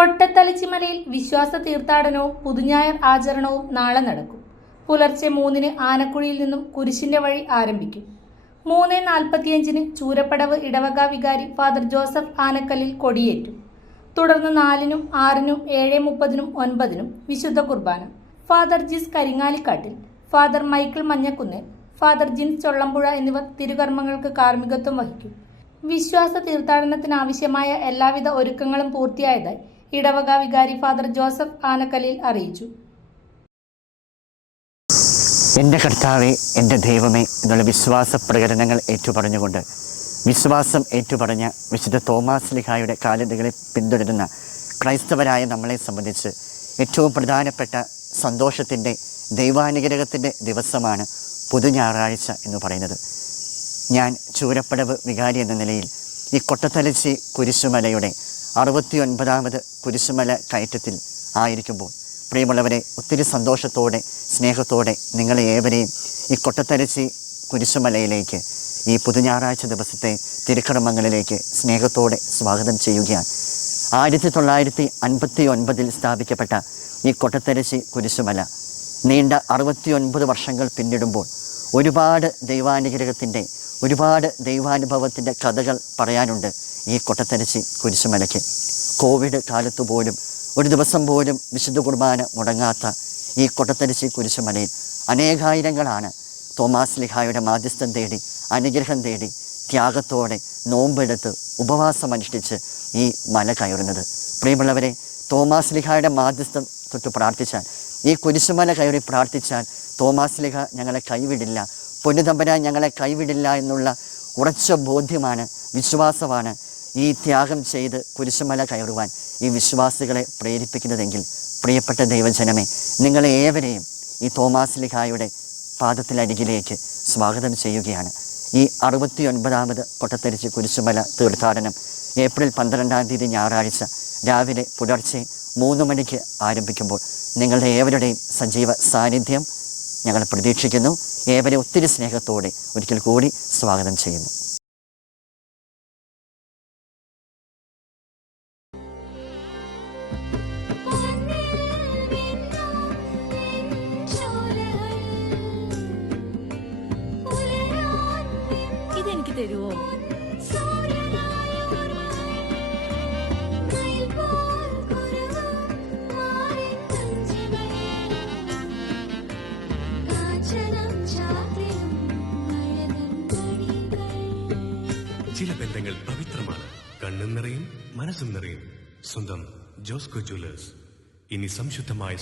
കൊട്ടത്തലച്ചിമലയിൽ വിശ്വാസ തീർത്ഥാടനവും പുതുഞായർ ആചരണവും നാളെ നടക്കും. പുലർച്ചെ 3-ന് ആനക്കുഴിയിൽ നിന്നും കുരിശിന്റെ വഴി ആരംഭിക്കും. 3:45-ന് ചൂരപ്പടവ് ഇടവക വികാരി ഫാദർ ജോസഫ് ആനക്കല്ലിൽ കൊടിയേറ്റും. തുടർന്ന് 4-നും 6-നും 7:30-നും 9-നും വിശുദ്ധ കുർബാന. Father Jis Karingalikkattil, father Michael Manjakkunnel, father Jins Chollampuzha എന്നിവർ തിരുകർമ്മങ്ങൾക്ക് കാർമ്മികത്വം വഹിക്കും. വിശ്വാസ തീർത്ഥാടനത്തിനാവശ്യമായ എല്ലാവിധ ഒരുക്കങ്ങളും പൂർത്തിയായതായി ഇടവക വികാരി ഫാദർ ജോസഫ് ആനക്കല്ലിൽ അറിയിച്ചു. എൻ്റെ കർത്താവെ, എൻ്റെ ദൈവമേ എന്നുള്ള വിശ്വാസ പ്രകടനങ്ങൾ ഏറ്റുപറഞ്ഞുകൊണ്ട് വിശ്വാസം ഏറ്റുപറഞ്ഞ വിശുദ്ധ തോമാസ് ശ്ലീഹായുടെ കാലടികളെ പിന്തുടരുന്ന ക്രൈസ്തവരായ നമ്മളെ സംബന്ധിച്ച് ഏറ്റവും പ്രധാനപ്പെട്ട സന്തോഷത്തിൻ്റെ ദൈവാനുഗ്രഹത്തിൻ്റെ ദിവസമാണ് പുതുഞായറാഴ്ച എന്ന് പറയുന്നത്. ഞാൻ ചൂരപ്പടവ് വികാരി എന്ന നിലയിൽ ഈ കൊട്ടത്തലച്ചി കുരിശുമലയുടെ 69ാമത് കുരിശുമല കയറ്റത്തിൽ ആയിരിക്കുമ്പോൾ പ്രിയമുള്ളവരെ, ഒത്തിരി സന്തോഷത്തോടെ സ്നേഹത്തോടെ നിങ്ങളെ ഏവരെയും ഈ കൊട്ടത്തലച്ചി കുരിശുമലയിലേക്ക് ഈ പുതുഞായറാഴ്ച ദിവസത്തെ തിരുക്കർമ്മങ്ങളിലേക്ക് സ്നേഹത്തോടെ സ്വാഗതം ചെയ്യുകയാണ്. 1959 സ്ഥാപിക്കപ്പെട്ട ഈ കൊട്ടത്തലച്ചി കുരിശുമല നീണ്ട 69 വർഷങ്ങൾ പിന്നിടുമ്പോൾ ഒരുപാട് ദൈവാനുഗ്രഹത്തിൻ്റെ, ഒരുപാട് ദൈവാനുഭവത്തിൻ്റെ കഥകൾ പറയാനുണ്ട്. ഈ കൊട്ടത്തലച്ചി കുരിശുമലയ്ക്ക് കോവിഡ് കാലത്തു പോലും ഒരു ദിവസം പോലും വിശുദ്ധ കുർബാന മുടങ്ങാത്ത ഈ കൊട്ടത്തലച്ചി കുരിശുമലയിൽ അനേകായിരങ്ങളാണ് തോമാസ് ശ്ലീഹായുടെ മാധ്യസ്ഥം തേടി, അനുഗ്രഹം തേടി, ത്യാഗത്തോടെ നോമ്പെടുത്ത് ഉപവാസമനുഷ്ഠിച്ച് ഈ മല കയറുന്നത്. പ്രിയമുള്ളവരെ, തോമാസ് ശ്ലീഹായുടെ മാധ്യസ്ഥം തൊട്ട് പ്രാർത്ഥിച്ചാൽ, ഈ കുരിശുമല കയറി പ്രാർത്ഥിച്ചാൽ തോമാസ് ശ്ലീഹ ഞങ്ങളെ കൈവിടില്ല, പൊന്നുതമ്പുരാൻ ഞങ്ങളെ കൈവിടില്ല എന്നുള്ള ഉറച്ച ബോധ്യമാണ്, വിശ്വാസമാണ് ഈ ത്യാഗം ചെയ്ത് കുരിശുമല കയറുവാൻ ഈ വിശ്വാസികളെ പ്രേരിപ്പിക്കുന്നതെങ്കിൽ, പ്രിയപ്പെട്ട ദൈവജനമേ, നിങ്ങളെ ഏവരെയും ഈ തോമാസ് ശ്ലീഹായുടെ പാദത്തിലരികിലേക്ക് സ്വാഗതം ചെയ്യുകയാണ്. ഈ 69ാമത് കൊട്ടത്തലച്ചി കുരിശുമല തീർത്ഥാടനം ഏപ്രിൽ 12-ാം തീയതി ഞായറാഴ്ച രാവിലെ പുലർച്ചെ 3 മണിക്ക് ആരംഭിക്കുമ്പോൾ നിങ്ങളുടെ ഏവരുടെയും സജീവ സാന്നിധ്യം ഞങ്ങൾ പ്രതീക്ഷിക്കുന്നു. ഏവരെ ഒത്തിരി സ്നേഹത്തോടെ ഒരിക്കൽ കൂടി സ്വാഗതം ചെയ്യുന്നു. ഇതെനിക്ക് തരുമോ? ചില ബന്ധങ്ങൾ പവിത്രമാണ്. കണ്ണും നിറയും മനസ്സും നിറയും. സ്വന്തം ജോസ്കോ ജ്വല്ലേഴ്സ്. ഇനി സംശുദ്ധമായ